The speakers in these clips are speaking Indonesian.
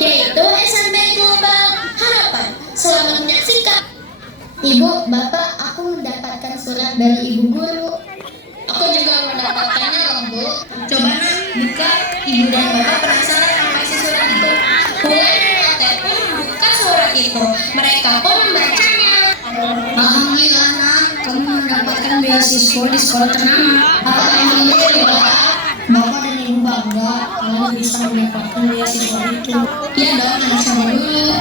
yaitu SMP Global Harapan. Selamat menyaksikan. Ibu, Bapak, aku mendapatkan surat dari Ibu Guru. Aku juga mendapatkannya loh, Bu. Coba Nak, buka. Ibu dan Bapak penasaran sama isi surat itu. Pulang dan pun buka surat itu. Mereka pun membacanya. Alhamdulillah Nak, kamu mendapatkan beasiswa di sekolah ternama. Alhamdulillah. Bapak dan Ibu bangga kalau bisa mendapatkan beasiswa itu. Ya dong, anak sama dulu.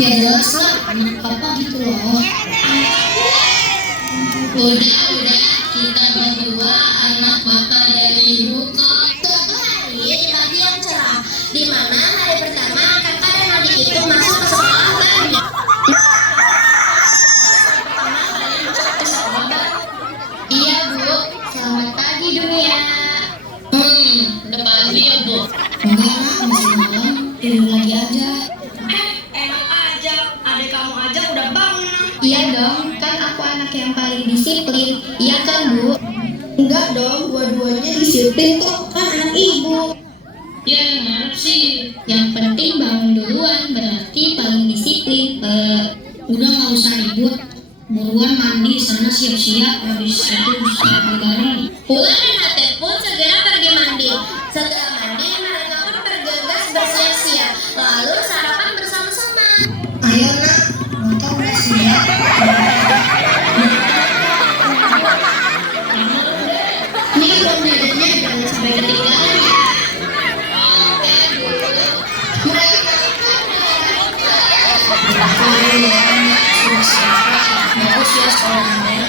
Ya jelas lah, anak Papa gitu loh. Udah, kita berdua anak Bapak dan Ibu kok. Suatu hari di pagi yang cerah, di mana hari pertama kakak dan adik itu masuk ke sekolah barunya. Iya Bu, selamat pagi dunia. Udah pagi ya Bu? Enggak, masih malam, tidur lagi aja. Enak aja, adik kamu aja udah bangun. Iya dong, kan aku anak yang paling disiplin. Iya kan Bu? Enggak dong, dua-duanya disiplin kok, kan anak ibu. Ya maaf sih, yang penting bangun duluan, berarti paling disiplin. Udah gak usah ribut, buruan mandi sana siap-siap, habis itu siap bergari. Pulang dan Atep pun segera pergi mandi. Setelah mandi, mereka pun bergegas bersiap-siap, lalu sarapan bersama-sama. Ayo Nak, kita udah siap. Ini belum dadanya, jangan sampai ketinggalan ya. Bagus ya sekolahnya.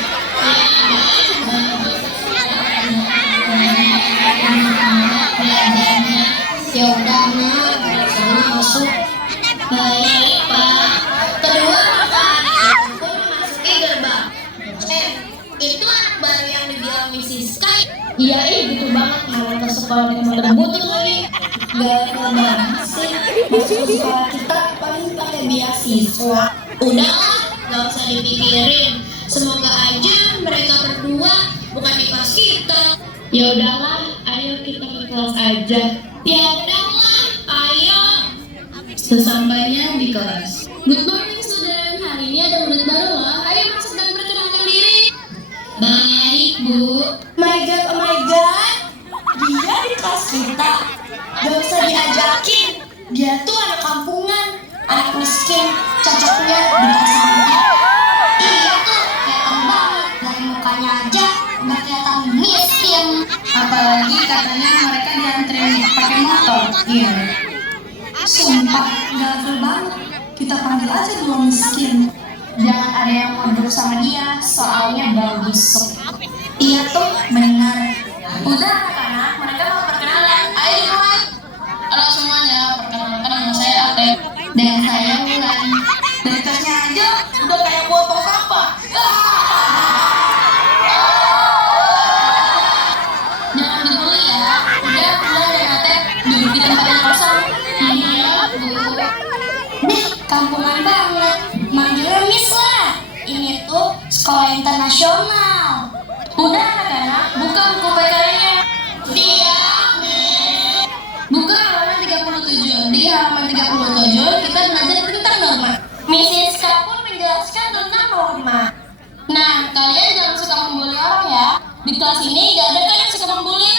Ya udah Nak, sana masuk. Baik Pak. Kedua kakak pun memasuki gerbang. Itu anak baru yang dibilang Mrs. Sky. Iya gitu banget, mau ke sekolah dengan butut lagi. Gak banget sih, masuk ke sekolah kita paling pakai beasiswa. Udahlah, gak usah dipikirin. Semoga aja mereka berdua bukan di kelas kita. Ya udahlah, ayo kita ke kelas aja. Ya udahlah, ayo. Sesampainya di kelas. Good morning student, hari ini ada murid baru loh. Ayo masuk dan perkenalkan diri. Baik Bu. Oh my god, dia di kelas kita. Gak usah diajakin, dia tuh anak kampungan, anak miskin, cocoknya di kelas kita. Iya tuh, kelihatan banget, dari mukanya aja udah kelihatan miskin. Apalagi katanya mereka dianterin pakai motor. Iya. Sumpah, gagal banget. Kita panggil aja dua miskin. Jangan ada yang mau duduk sama dia, soalnya bagus. Iya tuh, benar. Udah anak-anak, mereka mau perkenalan. Ayo Wulan. Halo semuanya, perkenalkan nama saya Atep. Dan saya Wulan. Dari tasnya aja udah kayak botol sampah. Jangan dibully ya. Udah Wulan dan Atep duduk di tempat yang kosong. Iya Bu. Nih, kampungan banget. Manggilnya Miss lah. Ini tuh sekolah internasional. Udah anak-anak, buka buku PKN-nya. Siap, Nih. Buka halaman 37. Di halaman 37 kita belajar tentang norma. Mrs. K pun menjelaskan tentang norma. Nah, kalian jangan suka membuli orang ya. Di kelas ini gak ada kan yang suka membuli?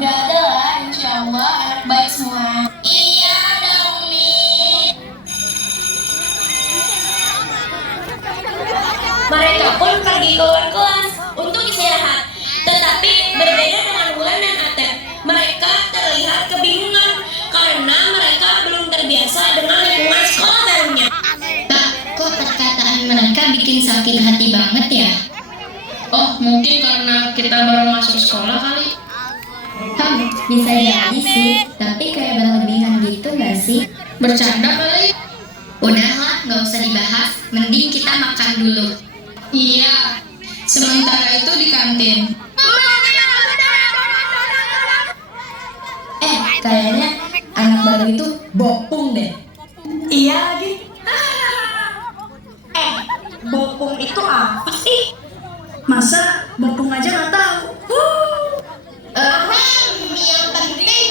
Gak ada lah, insya Allah anak baik semua. Iya dong, Mi. Mereka pun pergi keluar kelas untuk istirahat. Tetapi berbeda dengan Wulan dan Atep, mereka terlihat kebingungan karena mereka belum terbiasa dengan lingkungan sekolah barunya. Pak, kok perkataan mereka bikin sakit hati banget ya? Oh, mungkin karena kita baru masuk sekolah kali. Bisa jadi sih, tapi kayak berlebihan gitu gak sih? Bercanda kali. Udahlah, gak usah dibahas, mending kita makan dulu. Iya, sementara itu di kantin. Kayaknya anak baru itu bopung deh. Iya lagi. Bopung itu apa sih? Masa bopung aja nggak tahu? Yang penting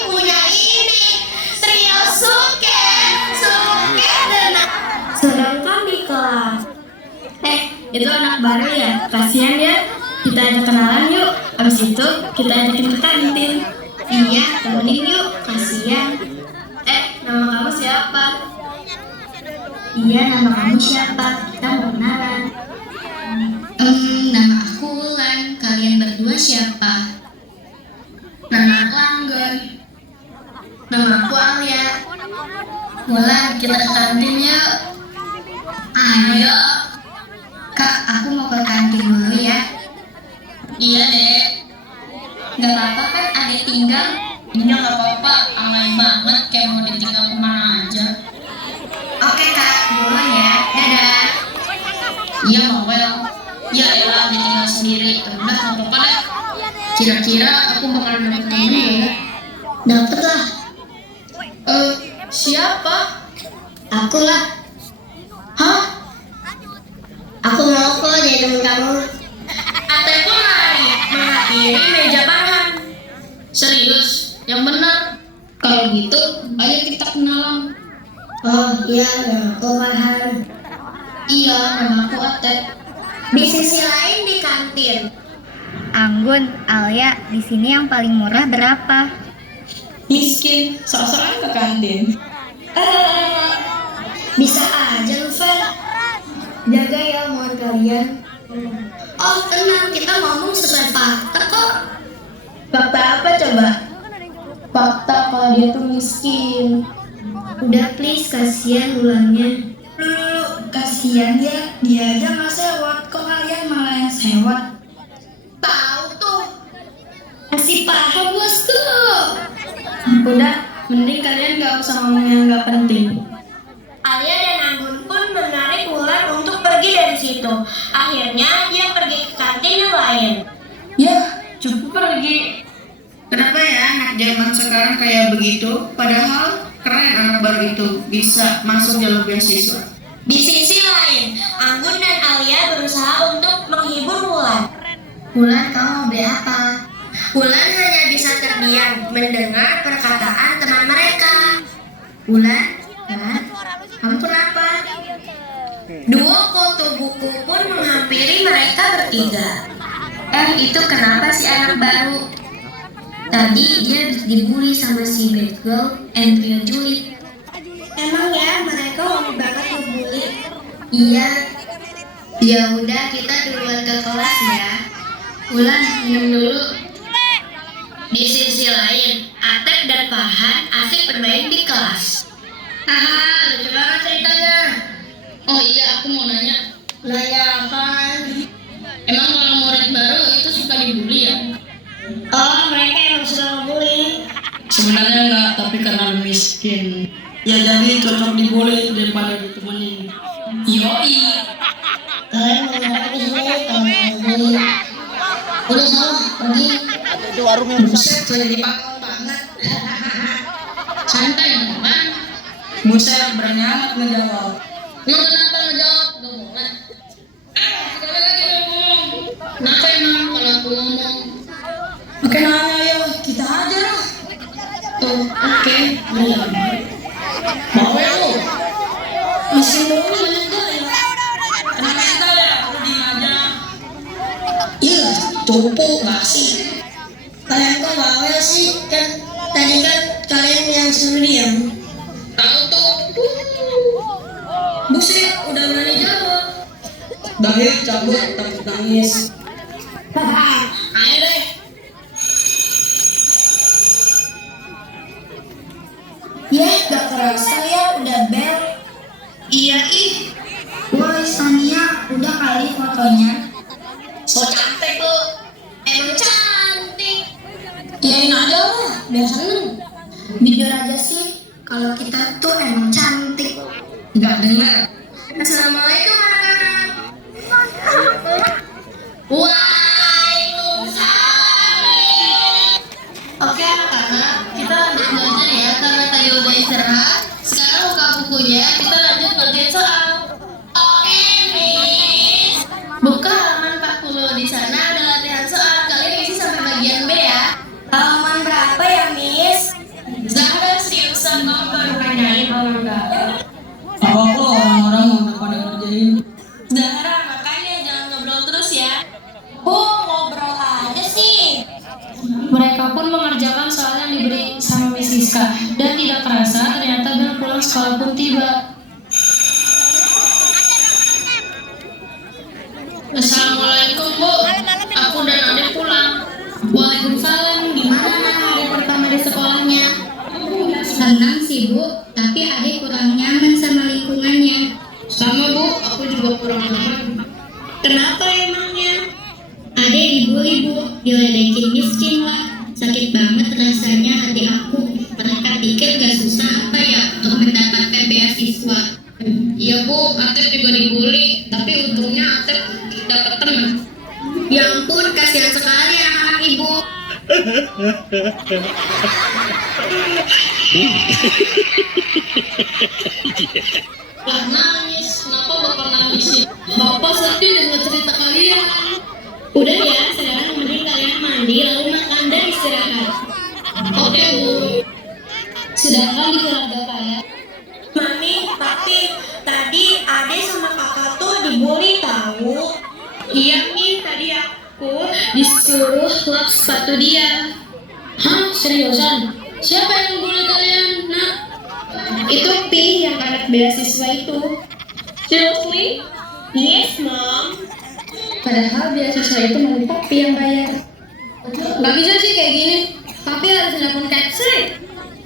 baru ya, kasihan ya. Kita ajak kenalan yuk, abis itu kita ajakin ke kantin. Iya, temenin yuk, kasihan. Nama kamu siapa? Iya, nama kamu siapa? Kita mau kenalan. Nama aku Ulan. Kalian berdua siapa? Nama aku Anggun. Nama aku Alia. Ulan, kita ke kantin yuk. Ayo. Kak, aku mau ke kantin dulu ya. Iya, Dek. Gak apa-apa kan adek tinggal? Iya, gak apa-apa. Alay banget kayak mau ditinggal kemana aja. Oke, Kak. Duluan ya. Dadah. Iya, Mawel. Ya elah, ditinggal sendiri. Udah, gak apa-apa deh. Kira-kira aku bakal dapet temen ya? Dapet lah. Siapa? Aku lah. Hah? Aku mau kok jadi temen kamu. Ate pun lari mengakhiri meja makan. Serius? Yang benar? Kalau gitu, ayo kita kenalan. Oh iya, aku Farhan. Iya, nama aku Ate. Di sisi lain di kantin. Anggun, Alia, di sini yang paling murah berapa? Miskin, sok-sokan ke kantin. Bisa aja lu, Fer. Jaga ya mohon kalian. Oh tenang, kita ngomong sesuai fakta kok. Fakta apa coba? Fakta kalau dia tuh miskin. Udah please, kasihan Ulannya. Lu kasihan ya, dia aja nggak sewot, kok kalian malah yang sewot? Tahu tuh. Masih paham bosku. Udah, mending kalian nggak usah ngomong yang nggak penting. Alia dan Anggun pun menarik Ulan untuk pergi dari situ. Akhirnya dia pergi ke kantin yang lain. Ya, cukup pergi. Kenapa ya anak zaman sekarang kayak begitu? Padahal keren anak baru itu bisa masuk jalur beasiswa. Di sisi lain, Anggun dan Alia berusaha untuk menghibur Ulan. Ulan, kamu mau beli apa? Ulan hanya bisa terdiam mendengar perkataan teman mereka. Ulan, kamu kenapa? Dua foto buku pun menghampiri mereka bertiga. Itu kenapa si anak baru? Tadi dia dibully sama si bad girl and trio julid. Emang ya mereka hobi banget ngebully? Iya. Ya udah, kita duluan ke kelas ya. Ulan, minum dulu. Di sisi lain, Atep dan Farhan asik bermain di kelas. Haha, lucu banget ceritanya. Oh iya, aku mau nanya. Nanya apa? Emang kalau murid baru itu suka dibully ya? Oh, mereka emang suka ngebully. Sebenarnya enggak, tapi karena lu miskin. Ya jadi cocok dibully daripada ditemenin. Yoi. Kalian mau ngapain di sini kalau mau ngebully? Udah salah, pergi. Itu warung yang Buset, jadi dipakau banget. Santai teman. Buset, berani amat ngejawab. Nggak kenapa ngejawab? Gak boleh. Sekali lagi ngomong. Kenapa emang kalau aku ngomong? Oke, nanya ayo, kita aja lah. Oh, oke. Mau ya lu? Masih mau banyak gaya. Kena mental ya, lu diem aja. Iya, cupu nggak sih? Kalian kok bawel sih? Kan tadi kan kalian yang suruh diam. Tahu tuh. Buset, udah berani jawab. Udah ya, cabut, takut nangis. Ayo deh. Gak kerasa ya udah bel. Iya ih. Woi Tania, udah kali fotonya. So cantik lu. Emang cantik. Iyain aja lah, biar seneng. Jujur aja sih, kalau kita tuh emang cantik. Gak denger. Assalamualaikum anak-anak. Waalaikumsalam. Oke anak-anak, kita lanjut belajar ya karena tadi udah istirahat. Sekarang buka bukunya, kita lanjut ngerjain soal. Oke, Miss. Buka halaman 40. Di sana ada latihan soal. Kalian isi sampai bagian B ya. Halaman berapa ya, Miss? Zahra seriusan kamu baru nanyain olahraga. Apa lo orang-orang udah pada ngerjain? Zahra, makanya jangan ngobrol ngobrol aja sih. Mereka pun mengerjakan soal yang diberi sama Miss Siska, dan tidak kerasa ternyata bel pulang sekolah pun tiba. Assalamualaikum Bu, aku dan adik pulang. Waalaikumsalam, gimana hari pertama di sekolahnya? Senang sih Bu, tapi adik kurang nyaman sama lingkungannya. Sama Bu, aku juga kurang nyaman. Kenapa emangnya? Adik dibully Bu, diledekin miskin lah. Sakit banget rasanya hati aku. Mereka pikir gak susah apa ya untuk mendapatkan beasiswa. Iya Bu, Atep juga dibully, tapi untungnya Atep dapat teman. Ya ampun, kasihan sekali anak-anak ibu. Lah nangis, kenapa Bapak nangis sih? Bapak sedih dengan cerita kalian. Udah ya, sekarang mending kalian mandi lalu makan dan istirahat. Oke Bu. Sedangkan di keluarga kaya, Mami, tapi tadi Ade sama kakak tuh dibully tahu. Iya nih, tadi aku disuruh lap sepatu dia. hah seriusan? Siapa yang bully kalian, Nak? Itu Pi yang anak beasiswa itu. Seriously? Yes, Mom. Padahal beasiswa itu mau Papi yang bayar. Gak bisa sih kayak gini. Papi harus nelfon Capsek.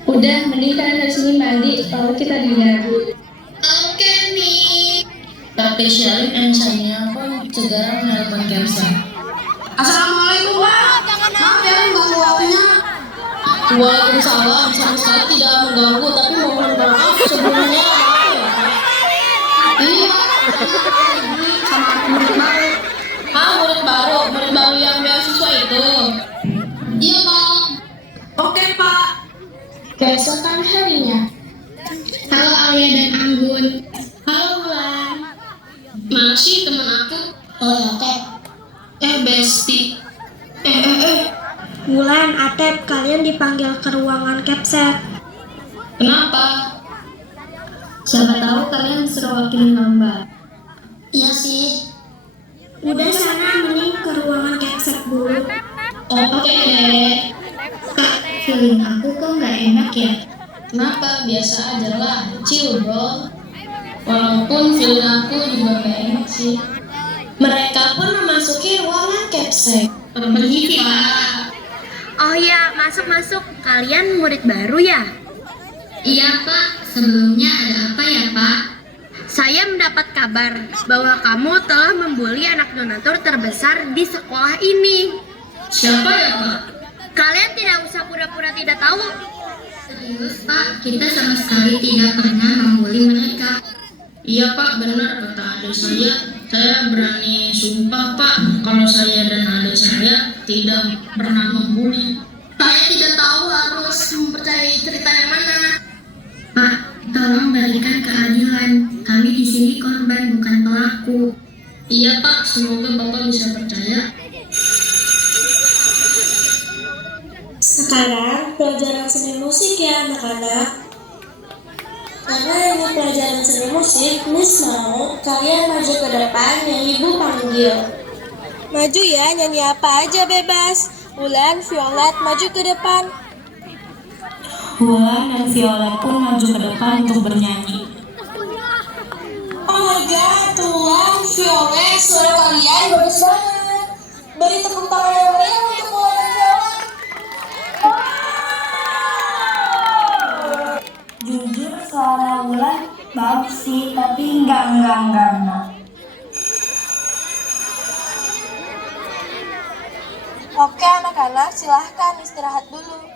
Udah, mending kalian dari sini mandi, lalu kita dilihat. Oke nih. Tapi Shelly dan saya pun segera menelpon Kelsa. Assalamualaikum Pak. Maaf ya mengganggu waktunya. Waalaikumsalam. Sama sekali tidak mengganggu, tapi mohon maaf sebelumnya. Iya. Sama murid baru. Murid baru yang beasiswa itu. Iya Pak. Oke Pak. Keesokan harinya. Halo Alia dan Anggun. Halo Wulan. Mana sih teman aku? Oh, Atep. Besti. Wulan, Atep, kalian dipanggil ke ruangan Capsek. Kenapa? Siapa tahu kalian suruh wakilin lomba. Iya sih. Udah sana mending ke ruangan Capsek dulu. Oke. Kak, feeling aku kok nggak enak ya? Kenapa? Biasa aja lah. Chill bro. Walaupun feeling aku juga gak enak sih. Mereka pun memasuki ruangan Capsek. Permisi Pak. Oh ya, masuk. Kalian murid baru ya? Iya Pak, sebelumnya ada apa ya Pak? Saya mendapat kabar bahwa kamu telah membuli anak donatur terbesar di sekolah ini. Siapa ya Pak? Kalian tidak usah pura-pura tidak tahu. Serius Pak, kita sama sekali tidak pernah membuli mereka. Iya Pak, benar kata adik saya. Saya berani sumpah Pak, kalau saya dan adik saya tidak pernah membuli. Saya tidak tahu harus mempercayai cerita yang mana. Pak, tolong berikan keadilan. Kami di sini korban bukan pelaku. Iya Pak, semoga Bapak bisa percaya. Sekarang pelajaran seni musik ya anak-anak. Karena ini pelajaran seni musik, Miss mau kalian maju ke depan yang Ibu panggil. Maju ya, nyanyi apa aja bebas. Wulan, Violet maju ke depan. Wulan dan Violet pun maju ke depan untuk bernyanyi. Oh my god, Wulan, Violet, suara kalian bagus banget. Beri tepuk tangan yang meriah untuk Wulan dan Violet. Jujur suara Wulan bagus sih, tapi enggak. Oke anak-anak, silahkan istirahat dulu.